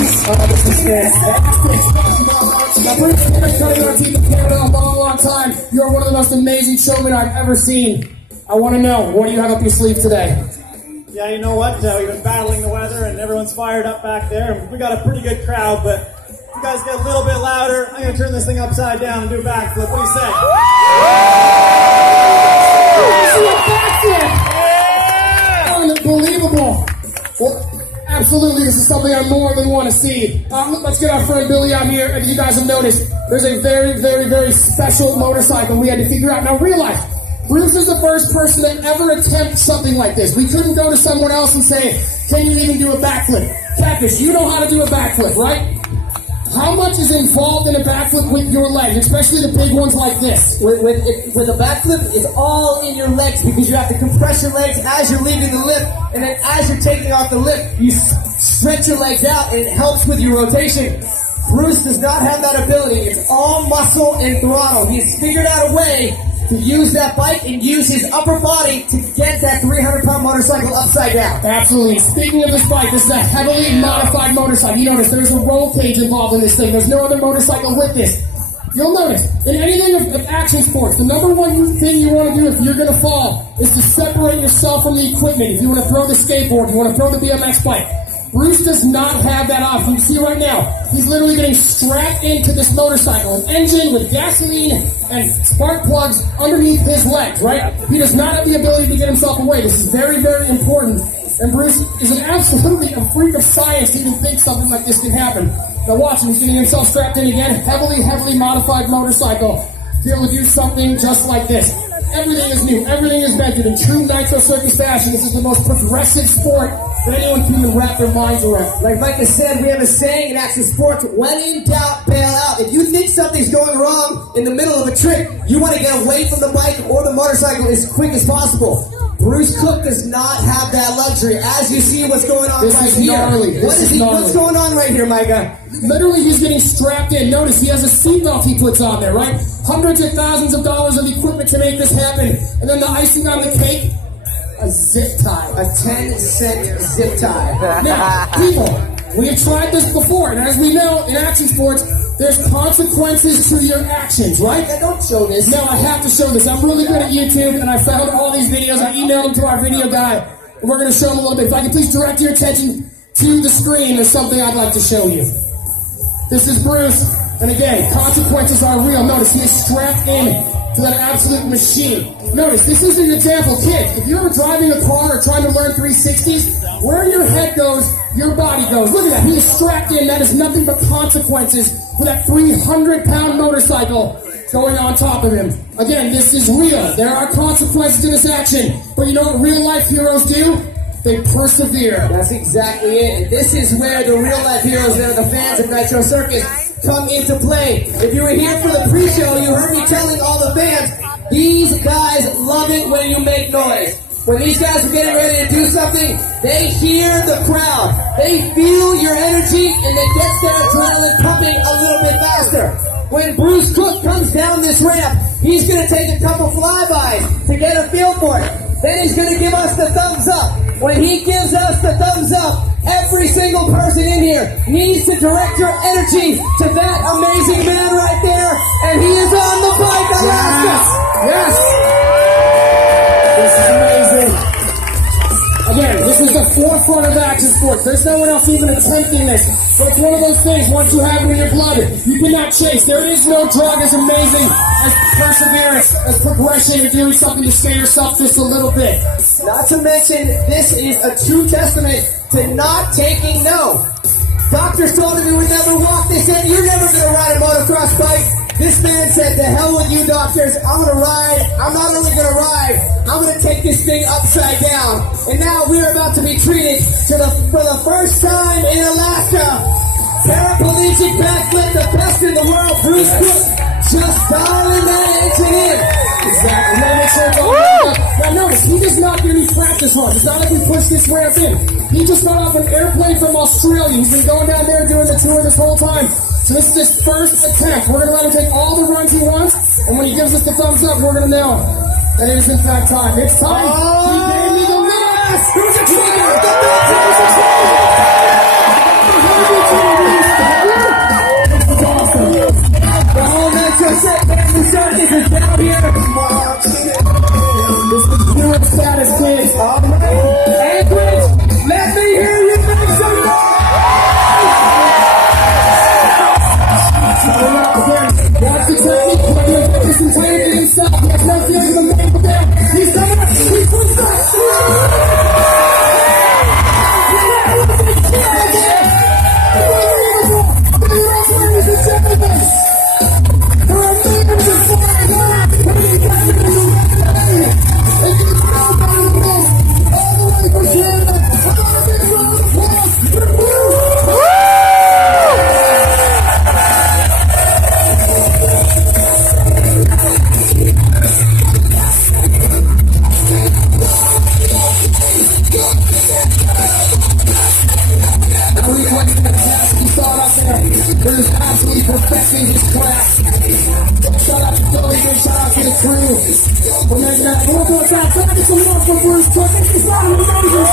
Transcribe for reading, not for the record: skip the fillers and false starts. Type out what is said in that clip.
This is fantastic. Now, Bruce, I've been cutting our teeth in Canada a long, long time. You're one of the most amazing showmen I've ever seen. I want to know, what do you have up your sleeve today? Yeah, you know what? We've been battling the weather, and everyone's fired up back there. We got a pretty good crowd, but if you guys get a little bit louder, I'm going to turn this thing upside down and do a backflip. What do you say? Yeah! Unbelievable. Well, absolutely, this is something I more than want to see. Let's get our friend Billy out here. As you guys have noticed, there's a very, very, very special motorcycle we had to figure out. Now realize, Bruce is the first person that ever attempted something like this. We couldn't go to someone else and say, can you even do a backflip? Catfish, you know how to do a backflip, right? How much is involved in a backflip with your legs, especially the big ones like this? With a backflip, it's all in your legs because you have to compress your legs as you're leaving the lift, and then as you're taking off the lift, you stretch your legs out, and it helps with your rotation. Bruce does not have that ability. It's all muscle and throttle. He's figured out a way to use that bike and use his upper body to get that 300-pound motorcycle upside down. Absolutely. Speaking of this bike, this is a heavily modified motorcycle. You notice there's a roll cage involved in this thing. There's no other motorcycle with this. You'll notice, in anything of action sports, the number one thing you want to do if you're going to fall is to separate yourself from the equipment. If you want to throw the skateboard, if you want to throw the BMX bike. Bruce does not have that option. You can see right now, he's literally getting strapped into this motorcycle. An engine with gasoline and spark plugs underneath his legs, right? He does not have the ability to get himself away. This is very, very important. And Bruce is absolutely a freak of science to even think something like this can happen. Now watch him, he's getting himself strapped in again. Heavily, heavily modified motorcycle to be able to do something just like this. Everything is new. Everything is measured in true Nitro Surcus fashion. This is the most progressive sport that anyone can even wrap their minds around. Like Micah said, we have a saying in action sports, when in doubt, bail out. If you think something's going wrong in the middle of a trick, you want to get away from the bike or the motorcycle as quick as possible. Bruce Cook does not have that luxury. As you see what's going on right here. Gnarly. What's going on right here, Micah? Literally, he's getting strapped in. Notice he has a seatbelt he puts on there, right? Hundreds of thousands of dollars of equipment to make this happen. And then the icing on the cake, a zip tie. A 10-cent zip tie. Now, people, we have tried this before, and as we know, in action sports, there's consequences to your actions, right? I don't show this. No, I have to show this. I'm really good at YouTube, and I found all these videos. I emailed them to our video guy, and we're going to show them a little bit. If I can please direct your attention to the screen, there's something I'd like to show you. This is Bruce, and again, consequences are real. Notice he is strapped in to that absolute machine. Notice, this is an example. Kids, if you're ever driving a car or trying to learn 360s, where your head goes, your body goes. Look at that. He is strapped in. That is nothing but consequences for that 300-pound motorcycle going on top of him. Again, this is real. There are consequences to this action. But you know what real-life heroes do? They persevere. That's exactly it. And this is where the real-life heroes that are the fans of Nitro Surcus come into play. If you were here for the pre-show, you heard me telling all the fans, these guys love it when you make noise. When these guys are getting ready to do something, they hear the crowd. They feel your energy, and it gets their adrenaline pumping a little bit faster. When Bruce Cook comes down this ramp, he's going to take a couple flybys to get a feel for it. Then he's going to give us the thumbs up. When he gives us the thumbs up, every single person in here needs to direct your energy to that amazing man right there, and he is on the bike, Alaska. Yes. This is amazing. Again, this is the forefront of action sports. There's no one else even attempting this. So it's one of those things, once you have it in your blood, you cannot chase. There is no drug as amazing as perseverance, as progression. You're doing something to scare yourself just a little bit. Not to mention, this is a true testament to not taking no. Doctors told him he would never walk. They said, you're never going to ride a motocross bike. This man said, to hell with you, doctors. I'm going to ride. I'm not only going to ride, I'm going to take this thing upside down. And now we're about to be treated for the first time in Alaska. Paraplegic backflip, the best in the world. Bruce Cook just dialing that engine in. Exactly. Now make sure it's all up. Now notice, he does not do any practice runs. It's not like we push this ramp in. He just got off an airplane from Australia. He's been going down there doing the tour this whole time. So this is his first attempt. We're going to let him take all the runs he wants, and when he gives us the thumbs up, we're going to know that it is in fact time. It's time. He gave me the minutes. Who's a trainer? The what you can pass. You saw it out there. They're just absolutely perfecting his craft. Shout out to Philly, big shout out to the crew. We're making that. We'll go outside. Get some love for Bruce Cook. It's not an amazing